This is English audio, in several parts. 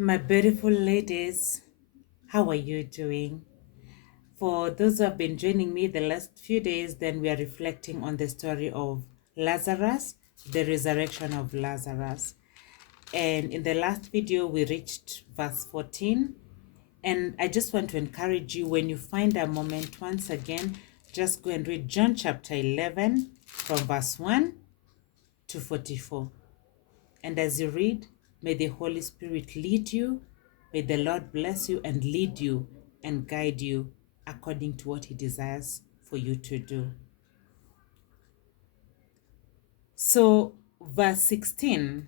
My beautiful ladies, how are you doing? For those who have been joining me the last few days, then we are reflecting on the story of Lazarus, the resurrection of Lazarus. And in the last video, we reached verse 14. And I just want to encourage you, when you find a moment, once again, just go and read John chapter 11 from verse 1 to 44. And as you read, may the Holy Spirit lead you. May the Lord bless you and lead you and guide you according to what He desires for you to do. So, verse 16.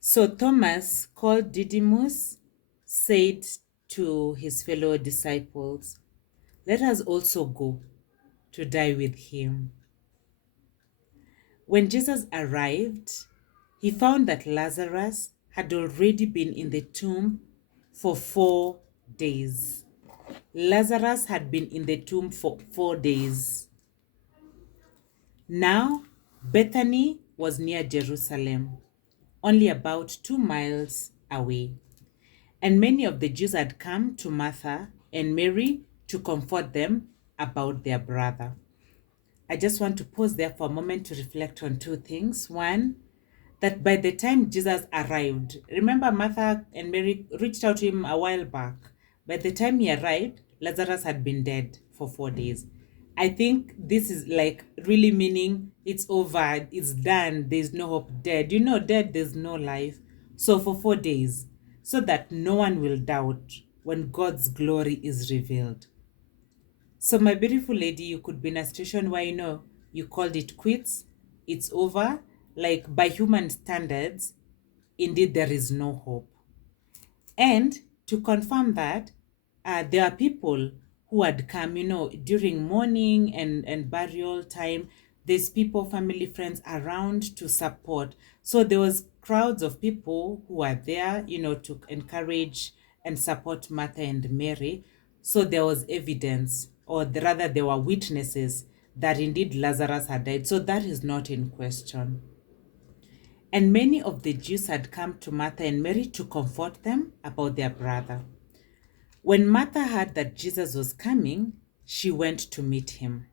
So Thomas, called Didymus, said to his fellow disciples, "Let us also go to die with him." When Jesus arrived, he found that Lazarus had already been in the tomb for 4 days. Lazarus had been in the tomb for 4 days. Now, Bethany was near Jerusalem, only about 2 miles away. And many of the Jews had come to Martha and Mary to comfort them about their brother. I just want to pause there for a moment to reflect on two things. One, that by the time Jesus arrived, remember Martha and Mary reached out to him a while back. By the time he arrived, Lazarus had been dead for 4 days. I think this is like really meaning it's over, it's done, there's no hope, dead. You know, dead, there's no life. So for 4 days, so that no one will doubt when God's glory is revealed. So, my beautiful lady, you could be in a situation where you called it quits, it's over. Like by human standards, indeed, there is no hope. And to confirm that, there are people who had come, during mourning and burial time. There's people, family, friends around to support. So there was crowds of people who are there, to encourage and support Martha and Mary. So there was evidence, or rather there were witnesses that indeed Lazarus had died. So that is not in question. And many of the Jews had come to Martha and Mary to comfort them about their brother. When Martha heard that Jesus was coming, she went to meet him.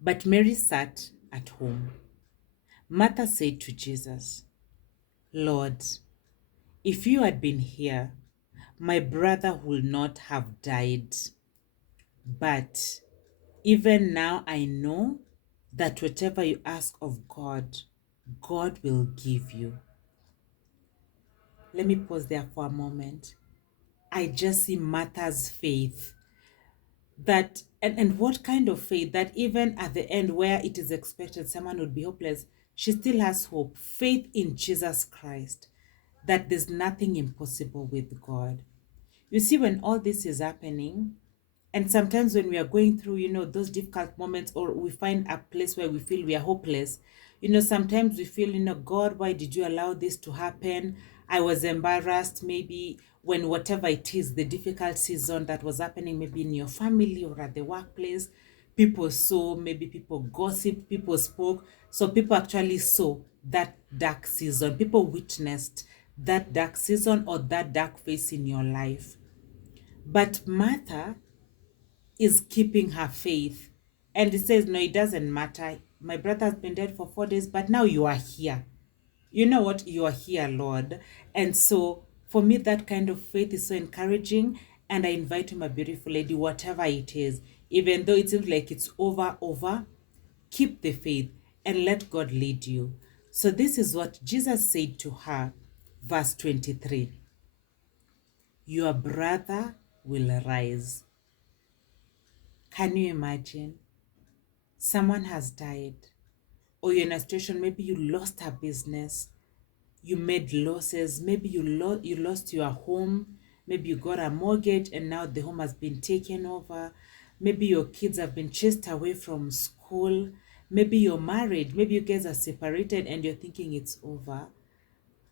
But Mary sat at home. Martha said to Jesus, "Lord, if you had been here, my brother would not have died. But even now I know that whatever you ask of God, God will give you." Let me pause there for a moment. I just see Martha's faith. That and what kind of faith that even at the end where it is expected someone would be hopeless, she still has hope, faith in Jesus Christ, that there's nothing impossible with God. You see, when all this is happening, and sometimes when we are going through, those difficult moments, or we find a place where we feel we are hopeless, sometimes we feel, God, why did you allow this to happen? I was embarrassed, maybe when whatever it is, the difficult season that was happening, maybe in your family or at the workplace, people saw, maybe people gossiped, people spoke. So people actually saw that dark season. People witnessed that dark season or that dark phase in your life. But Martha is keeping her faith. And it says, no, it doesn't matter. My brother has been dead for 4 days, but now you are here. You know what? You are here, Lord. And so for me, that kind of faith is so encouraging. And I invite you, my beautiful lady, whatever it is, even though it seems like it's over, keep the faith and let God lead you. So this is what Jesus said to her, verse 23. Your brother will rise. Can you imagine? Someone has died, or you're in a situation, maybe you lost a business, you made losses, maybe you lost your home, maybe you got a mortgage and now the home has been taken over, maybe your kids have been chased away from school, maybe you're married, maybe you guys are separated and you're thinking it's over.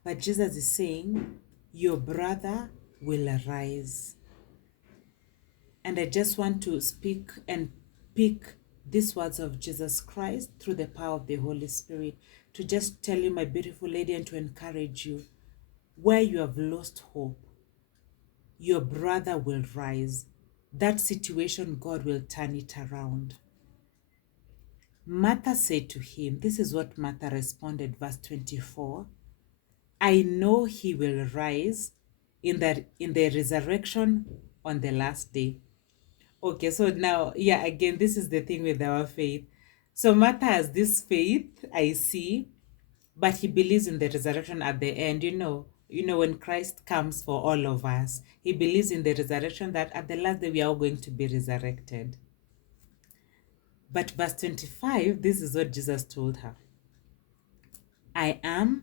But Jesus is saying, your brother will arise. And I just want to speak and pick these words of Jesus Christ through the power of the Holy Spirit to just tell you, my beautiful lady, and to encourage you. where you have lost hope, your brother will rise. That situation, God will turn it around. Martha said to him, this is what Martha responded, verse 24, I know he will rise in the resurrection on the last day. Okay, so now, yeah, again, this is the thing with our faith. So Martha has this faith, I see, but he believes in the resurrection at the end. When Christ comes for all of us, he believes in the resurrection, that at the last day we are all going to be resurrected. But verse 25, this is what Jesus told her. I am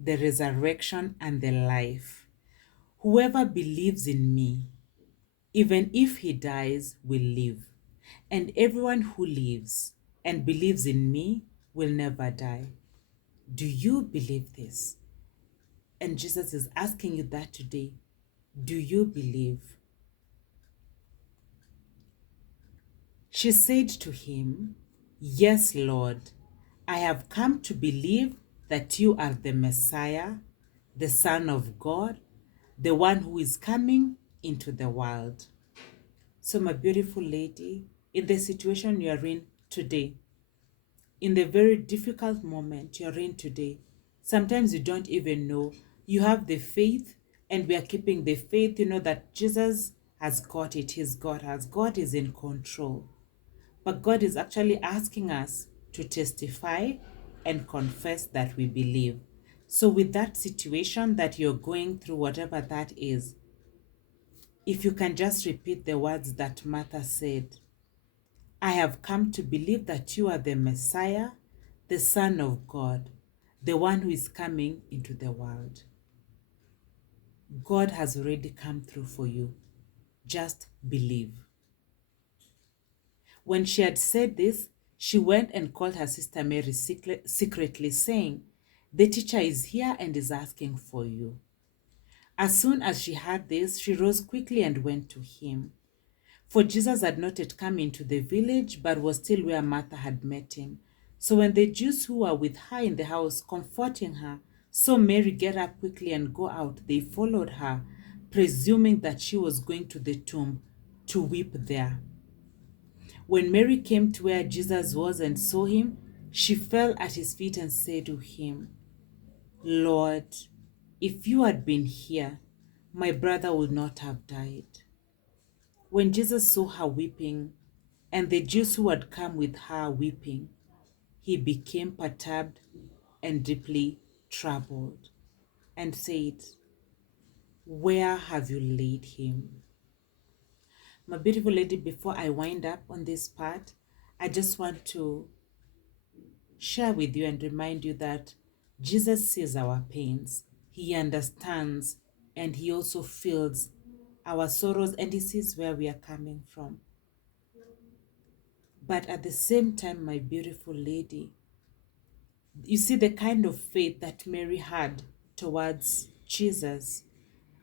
the resurrection and the life. Whoever believes in me, even if he dies, will live. And everyone who lives and believes in me will never die. Do you believe this? And Jesus is asking you that today. Do you believe? She said to him, Yes, Lord, I have come to believe that you are the Messiah, the Son of God, the one who is coming into the world. So, my beautiful lady, in the situation you are in today, in the very difficult moment you're in today, sometimes you don't even know. You have the faith, and we are keeping the faith, that Jesus has got it. He's got us. God is in control. But God is actually asking us to testify and confess that we believe. So with that situation that you're going through, whatever that is, if you can just repeat the words that Martha said, I have come to believe that you are the Messiah, the Son of God, the one who is coming into the world. God has already come through for you. Just believe. When she had said this, she went and called her sister Mary secretly, saying, The teacher is here and is asking for you. As soon as she heard this, she rose quickly and went to him. For Jesus had not yet come into the village, but was still where Martha had met him. So when the Jews who were with her in the house, comforting her, saw Mary get up quickly and go out, they followed her, presuming that she was going to the tomb to weep there. When Mary came to where Jesus was and saw him, she fell at his feet and said to him, Lord, if you had been here, my brother would not have died. When Jesus saw her weeping, and the Jews who had come with her weeping, he became perturbed and deeply troubled, and said, Where have you laid him? My beautiful lady, before I wind up on this part, I just want to share with you and remind you that Jesus sees our pains. He understands, and he also feels our sorrows, and he sees where we are coming from. But at the same time, my beautiful lady, you see the kind of faith that Mary had towards Jesus.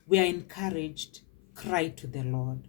We are encouraged, cry to the Lord.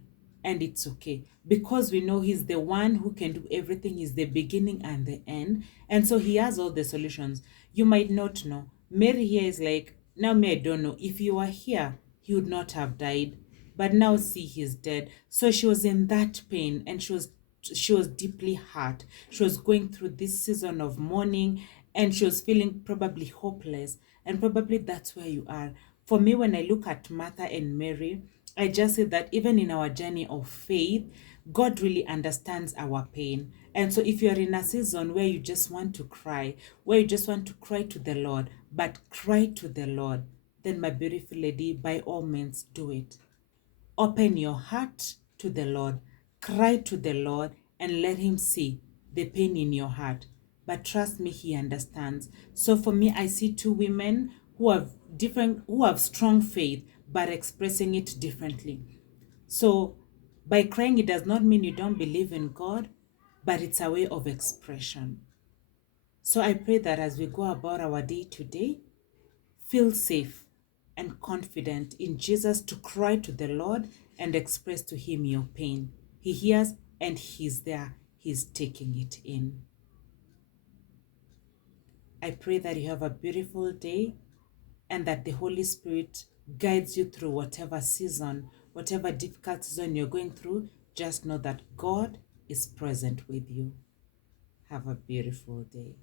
And it's okay, because we know he's the one who can do everything. He's the beginning and the end, and so he has all the solutions. You might not know. Mary here is like, now me, I don't know, if you were here, he would not have died, but now see, he's dead. So she was in that pain, and she was deeply hurt. She was going through this season of mourning, and she was feeling probably hopeless, and probably that's where you are. For me, when I look at Martha and Mary, I just say that even in our journey of faith, God really understands our pain. And so if you're in a season where you just want to cry, where you just want to cry to the Lord, but cry to the Lord, then my beautiful lady, by all means, do it. Open your heart to the Lord, cry to the Lord, and let him see the pain in your heart. But trust me, he understands. So for me, I see two women who have strong faith, but expressing it differently. So by crying, it does not mean you don't believe in God, but it's a way of expression. So I pray that as we go about our day today, feel safe and confident in Jesus to cry to the Lord and express to him your pain. He hears and he's there. He's taking it in. I pray that you have a beautiful day and that the Holy Spirit guides you through whatever season, whatever difficult season you're going through. Just know that God is present with you. Have a beautiful day.